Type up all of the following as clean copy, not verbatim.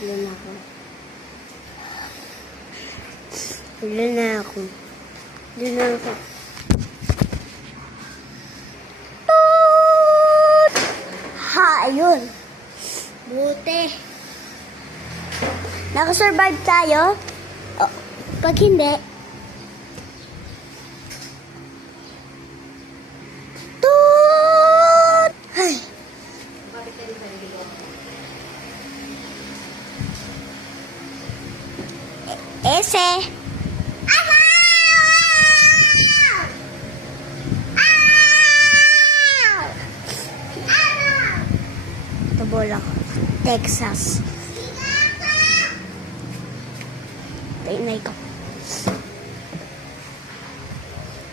Hilo na ako. Hilo na ako. Hilo na ako. Toot! Ha, ayun. Buti. Nakasurvive tayo? Oh, pag hindi, toot! Ay. Ese. Tabulak, Texas. Tainay ko.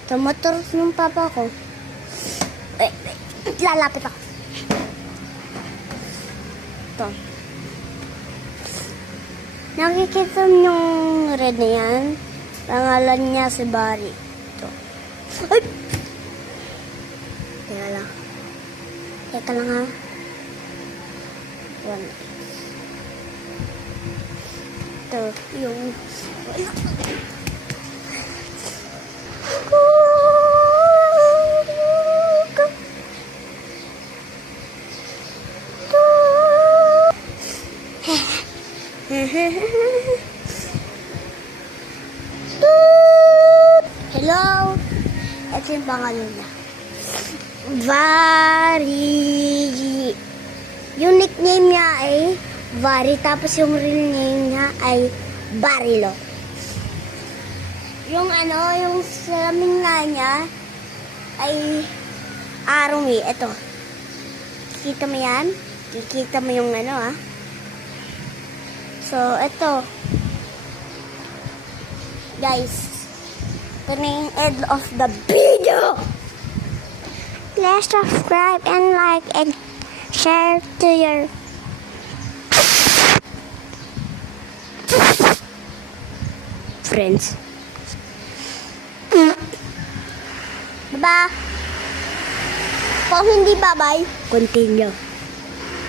Ito motor ng papa ko. Lalapit ako. Ito. Nakikita mo yung red na yan? Pangalan niya si Barry. Ito. Ay! Teka lang. Teka lang ha. One. Ito. Yung... Hello. Ito yung pangalan niya. Vary. Yung nickname niya ay Vary. Tapos yung real name niya ay Barilo. Yung yung salamin nga niya ay Army. Ito. Kikita mo yan? Kikita mo yung So, ito. Guys, ito na yung end of the video. Please subscribe and like and share to your friends. Bye-bye. Kung hindi bye-bye, continue.